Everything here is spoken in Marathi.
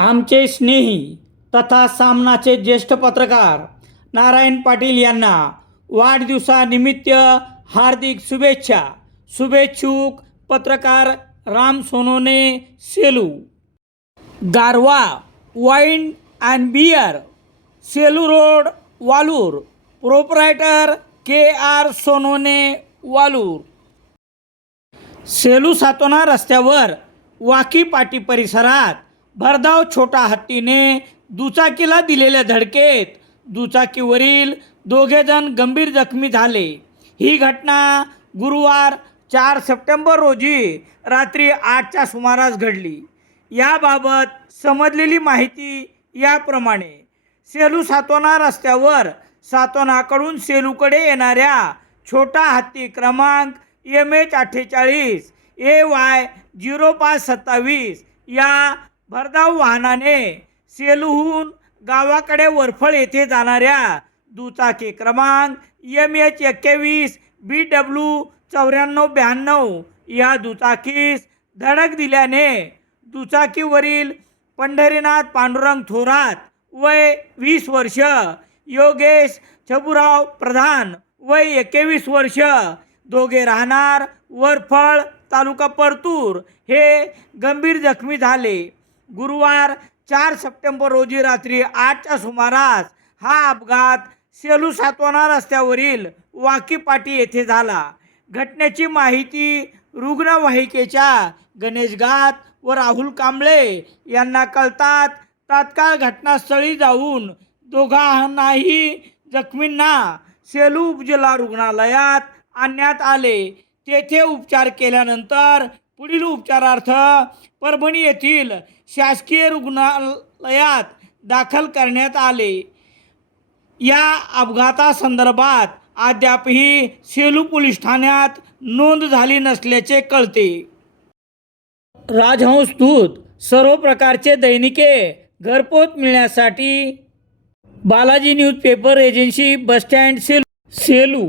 आमचे स्नेही तथा सामनाचे ज्येष्ठ पत्रकार नारायण पाटील यांना वाढदिवसानिमित्त हार्दिक शुभेच्छा. शुभेच्छुक पत्रकार Ram Sonone Selu. Garva wine and beer Selu road Walur. Proprietor K R Sonone Walur. Selu Satona रस्त्यावर वाकी पाटी परिसरात भरधाव छोटा हत्तीने दुचाकीला दिलेल्या धडकेत दुचाकीवरील दोघेजण गंभीर जखमी झाले. ही घटना गुरुवार चार सप्टेंबर रोजी रात्री आठच्या सुमारास घडली. याबाबत समजलेली माहिती याप्रमाणे सेलू सातोना रस्त्यावर सातोनाकडून सेलूकडे येणाऱ्या छोटा हत्ती क्रमांक एम एच अठ्ठेचाळीस ए वाय झिरो पाच सत्तावीस या भरधाव वाहनाने सेलूहून गावाकडे वरफळ येथे जाणाऱ्या दुचाकी क्रमांक एम एच एक्केवीस बी डब्ल्यू चौऱ्याण्णव ब्याण्णव या दुचाकीस धडक दिल्याने दुचाकीवरील पंढरीनाथ पांडुरंग थोरात वय वीस वर्ष योगेश छबुराव प्रधान वय एकवीस वर्ष दोघे राहणार वरफळ तालुका परतूर हे गंभीर जखमी झाले. गुरुवार चार सप्टेंबर रोजी रात्री आठच्या सुमारास हा अपघात सेलू सातवाना रस्त्यावरील वाकीपाटी येथे झाला. घटनेची माहिती रुग्णवाहिकेच्या गणेशघात व राहुल कांबळे यांना कळतात तात्काळ घटनास्थळी जाऊन दोघांनाही जखमींना सेलू उपजिल्हा रुग्णालयात आणण्यात आले. तेथे उपचार केल्यानंतर पुढील उपचारार्थ परभणी येथील शासकीय रुग्णालयात दाखल करण्यात आले. या अपघातासंदर्भात अद्यापही सेलू पोलीस ठाण्यात नोंद झाली नसल्याचे कळते. राजहंस दूत सर्व प्रकारचे दैनिके घरपोच मिळण्यासाठी Balaji newspaper agency bus stand sale Selu